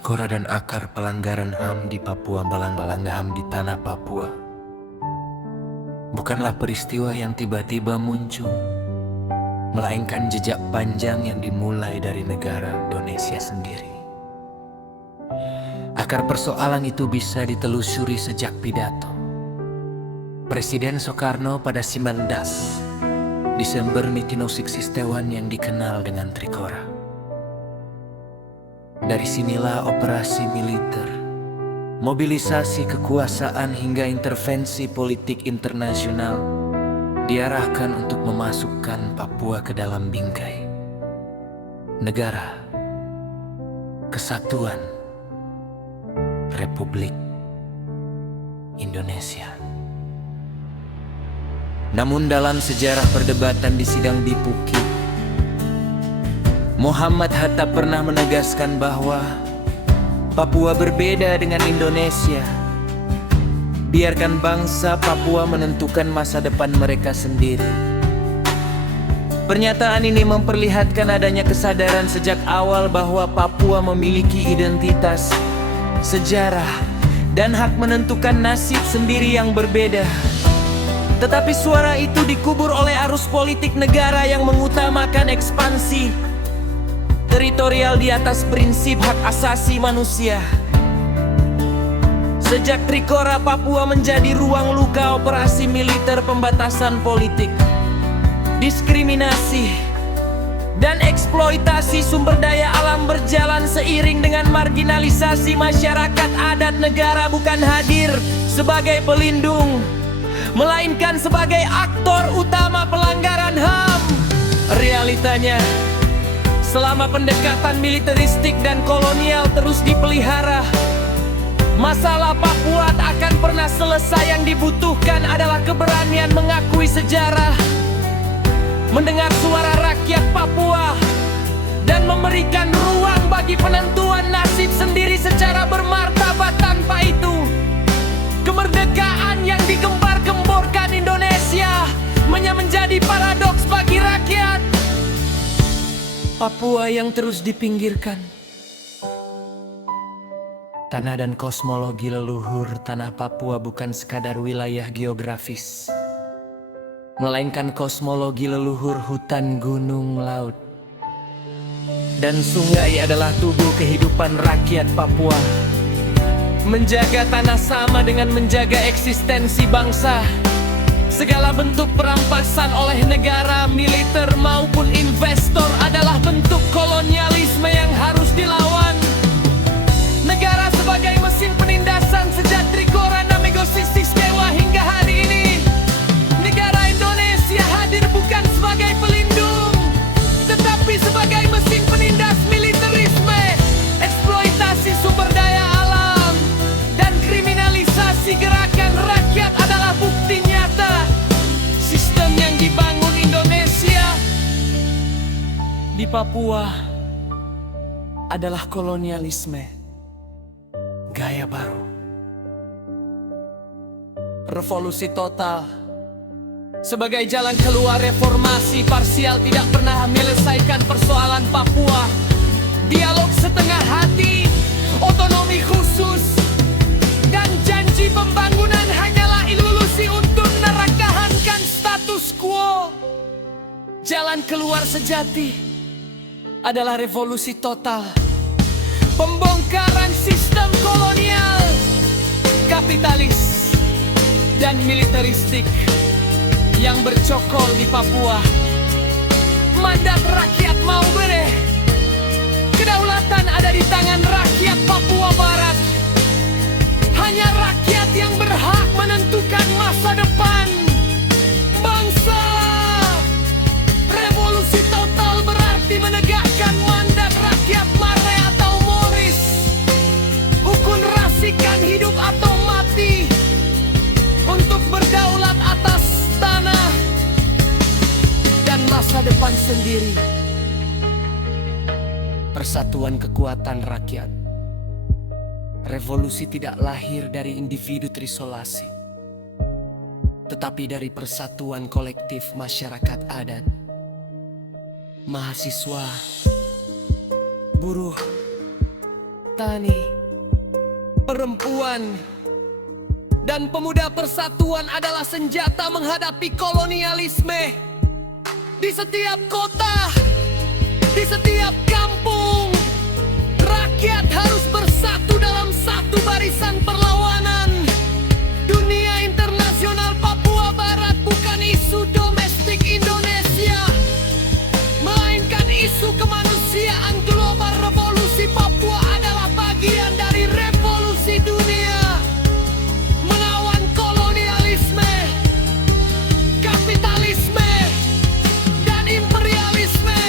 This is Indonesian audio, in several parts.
Trikora dan akar pelanggaran HAM di Papua, balang-balang HAM di tanah Papua, bukanlah peristiwa yang tiba-tiba muncul, melainkan jejak panjang yang dimulai dari negara Indonesia sendiri. Akar persoalan itu bisa ditelusuri sejak pidato Presiden Soekarno pada 19 Desember 1961 yang dikenal dengan Trikora. Dari sinilah operasi militer, mobilisasi kekuasaan hingga intervensi politik internasional diarahkan untuk memasukkan Papua ke dalam bingkai negara Kesatuan Republik Indonesia. Namun dalam sejarah perdebatan di sidang Dipuki, Muhammad Hatta pernah menegaskan bahwa Papua berbeda dengan Indonesia. Biarkan bangsa Papua menentukan masa depan mereka sendiri. Pernyataan ini memperlihatkan adanya kesadaran sejak awal bahwa Papua memiliki identitas, sejarah, dan hak menentukan nasib sendiri yang berbeda. Tetapi suara itu dikubur oleh arus politik negara yang mengutamakan ekspansi teritorial di atas prinsip hak asasi manusia. Sejak Trikora, Papua menjadi ruang luka operasi militer pembatasan politik, diskriminasi, dan eksploitasi sumber daya alam berjalan seiring dengan marginalisasi masyarakat adat. Negara bukan hadir sebagai pelindung, melainkan sebagai aktor utama pelanggaran HAM. Realitanya, selama pendekatan militeristik dan kolonial terus dipelihara, masalah Papua tak akan pernah selesai. Yang dibutuhkan adalah keberanian mengakui sejarah, mendengar suara rakyat Papua, dan memberikan ruang bagi penentuan nasib sendiri secara bermartabat. Tanpa itu, kemerdekaan yang digembar-gemborkan Indonesia hanya menjadi paradoks bagi rakyat Papua yang terus dipinggirkan. Tanah dan kosmologi leluhur tanah Papua bukan sekadar wilayah geografis, melainkan kosmologi leluhur hutan, gunung, laut, dan sungai adalah tubuh kehidupan rakyat Papua. Menjaga tanah sama dengan menjaga eksistensi bangsa. Segala bentuk perampasan oleh negara, militer maupun investor adalah bentuk kolonialisme yang harus dilawan. Negara sebagai mesin penindasan sejak Trikora dan negosiasi sewa hingga hari ini. Negara Indonesia hadir bukan sebagai pelindung, tetapi sebagai mesin penindas militerisme, eksploitasi sumber daya alam, dan kriminalisasi gerakan rakyat adalah bukti nyata. Sistem yang dibangun Indonesia di Papua adalah kolonialisme gaya baru. Revolusi total sebagai jalan keluar reformasi parsial tidak pernah menyelesaikan persoalan Papua. Dialog setengah hati, otonomi khusus, dan janji pembangunan hanyalah ilusi untuk menerakahankan status quo. Jalan keluar sejati adalah revolusi total, pembongkaran sistem kolonial, kapitalis, dan militeristik yang bercokol di Papua. Mandat rakyat mau beri, kedaulatan ada di tangan rakyat Papua Barat. Hanya rakyat yang berhak menentukan masa depan bangsa. Revolusi total berarti menegakkan mandat rakyat Mare atau Moris, bukan rasikan hidup atau mati untuk berdaulat atas tanah dan masa depan sendiri. Persatuan kekuatan rakyat. Revolusi tidak lahir dari individu terisolasi, tetapi dari persatuan kolektif masyarakat adat, mahasiswa, buruh, petani, perempuan, dan pemuda persatuan adalah senjata menghadapi kolonialisme. Di setiap kota, di setiap kampung, rakyat harus bersatu dalam satu barisan perlawanan. Dunia internasional, Papua Barat bukan isu domestik Indonesia, melainkan isu kemanusiaan global. Revolusi Papua adalah bagian dari revolusi dunia, melawan kolonialisme, kapitalisme, dan imperialisme.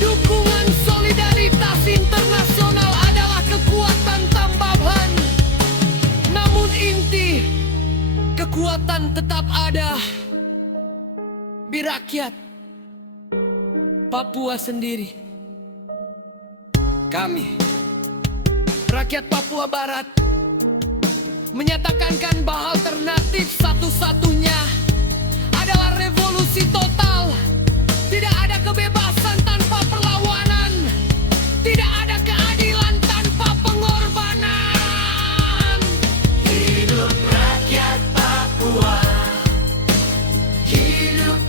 Dukungan solidaritas internasional adalah kekuatan tambahan, namun inti kekuatan tetap ada di rakyat Papua sendiri. Kami, rakyat Papua Barat, menyatakan bahwa alternatif satu-satunya adalah revolusi total. Tidak ada kebebasan tanpa perlawanan, tidak ada keadilan tanpa pengorbanan. Hidup rakyat Papua, hidup